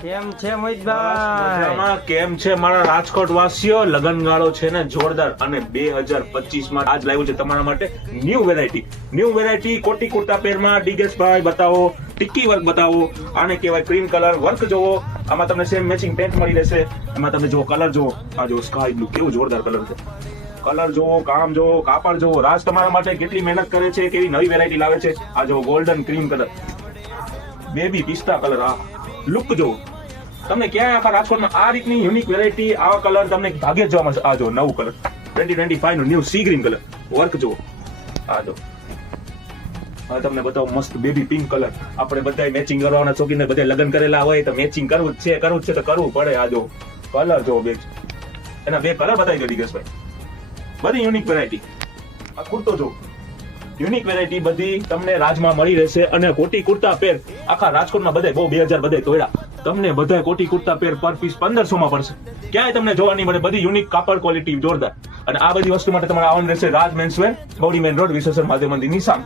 કેમ છે મોહિતભાઈ? કેમ છે મારા રાજકોટ વાસીઓ? લગનગાળો છે ને જોરદાર, અને 2025 માં આજ લાવ્યું છે તમારા માટે ન્યૂ વેરાયટી કોટી કુર્તા પેરમાં. ડીગેશભાઈ બતાવો, ટિક્કી વર્ક બતાવો, આને કહેવાય ક્રીમ કલર વર્ક. જોવો, આમાં તમને સેમ મેચિંગ પેન્ટ મળી રહેશે. એમાં તમે જો કલર જો, આ જો સ્કાય બ્લુ, કેવું જોરદાર કલર છે. કલર જોવો, કામ જોવો, કાપડ જોવો. રાજ તમારા માટે કેટલી મહેનત કરે છે, કેવી નવી વેરાયટી લાવે છે. આ જો ગોલ્ડન ક્રીમ કલર, બેબી પિસ્તા કલર. આ લુક જો, તમને ક્યાંય આખા રાજકોટમાં આ રીતની યુનિક વેરાયટી, આવા કલર તમને ભાગ્યે જ જોવા મળશે. આ જો નવું કલર 2025 નું new sea green colour work જો. આ જો હવે તમને બતાવો મસ્ત બેબી પિંક કલર. આપણે બધા મેચિંગ કરવાના શોખીન, બધા લગ્ન કરેલા હોય તો મેચિંગ કરવું જ છે તો કરવું પડે. આ જો કલર જો, બે એના બે કલર બતાવી દો ડીગેશભાઈ. બધી યુનિક વેરાયટી. આ કુર્તો જો, યુનિક વેરાયટી બધી તમને રાજમાં મળી રહેશે. અને કોટી કુર્તા પેર આખા રાજકોટમાં બધે બહુ 2000 બધે તોડ્યા. તમને બધા કોટી કુર્તા પેર પર પીસ 1500 માં પડશે. ક્યાંય તમને જોવા નહીં મળે. બધી યુનિક કાપડ ક્વોલિટી જોરદાર. અને આ બધી વસ્તુ માટે તમારે આવવાનું રહેશે Raj menswear, Gaudi main road, Vishweshwar Mahadev મંદિર ની સામે.